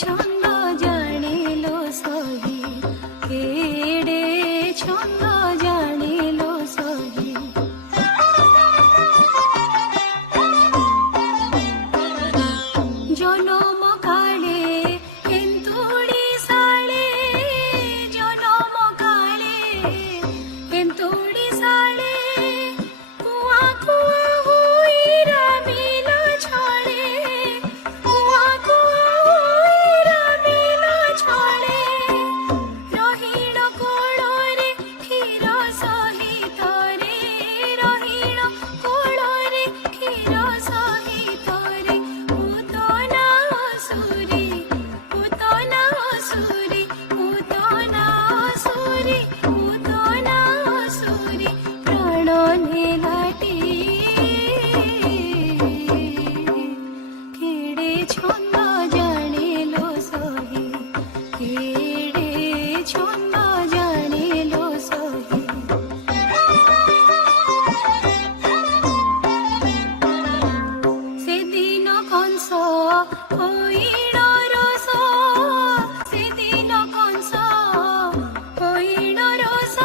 ছন্দ জানিল সহি, কেড়ে ছন্দ জানিল সহি। জনম কালে এন্তুড়ি সালে, জনম কালে এন্তুড়ি সালে, কুয়া কুয়া হুইরা মিল ছড়ে, কুয়া কুয়া হুইরা মিল ছড়ে। রহিল কোଳରେ ক্ষীর সহিত রে, রহিল কোଳରେ ক্ষীর সহিত রে। পুতনা অসুরি, পুতনা অসুরি, পুতনা অসুরি, পুতনা অসুরি, প্রাণ নেলাটি। কেড়ে ছন্দ জানিল সহি, কেড়ে ছন্দ জানিল সহি। সেদিন কংস হইল রস, সেদিন কংস হইল রস,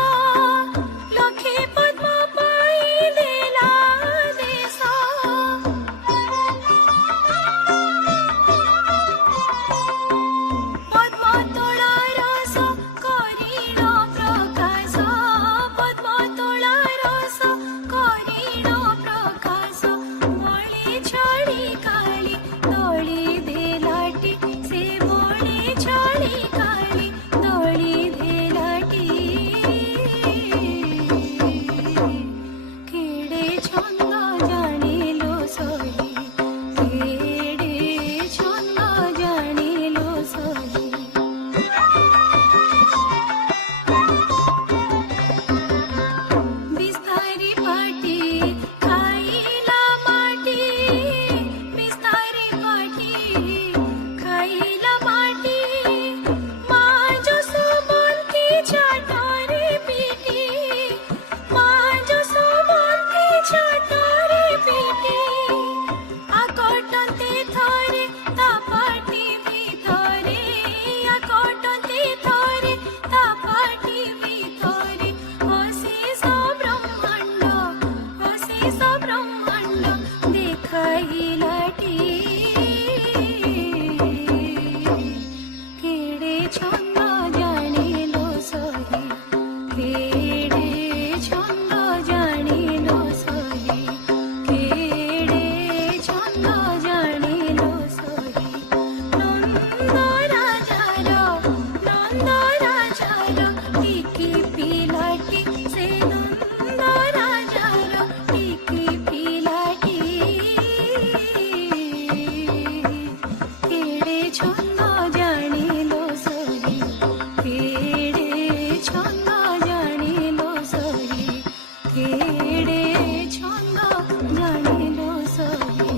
লক্ষে পদ্ম পাইদেলা দেশ। পদ্ম তোলা রস করিল প্রকাশ, পদ্ম তোলা রস করিল প্রকাশ। বলে ছড়ি কালি দଳି দেলাটি, সে বলে ছড়ি কালি দଳି দেলাটি। কেড়ে ছন্দ জানিল সহি, কেড়ে ছন্দ জানিল সহি। বিস্তারি পাটি খাইলা মাটি, বিস্তারি পাটি খাইলা মাটি। মা যশোবন্তী ছাটরে পিটি, মা যশোবন্তী ছাটরে পিটি। আকটন্তে থরে তা পাটি ভিতরে, আকটন্তে থরে তা পাটি ভিতরে। অশেষ ব্রহ্মাণ্ড, অশেষ ব্রহ্মাণ্ড দেখাইলাটি। কেড়ে ছন্দ জানিল সহি, কেড়ে ছন্দ জানিল সহি, কেড়ে ছন্দ জানিল সহি। নন্দ রাজার, নন্দ রাজার টিকি পিলাটি, সে নন্দ রাজার টিকি পিলাটি। কেড়ে ছন্দ জানিল সহি, কেড়ে ছন্দ জানিল সহি, কেড়ে ছন্দ জানিল সহি।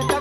धा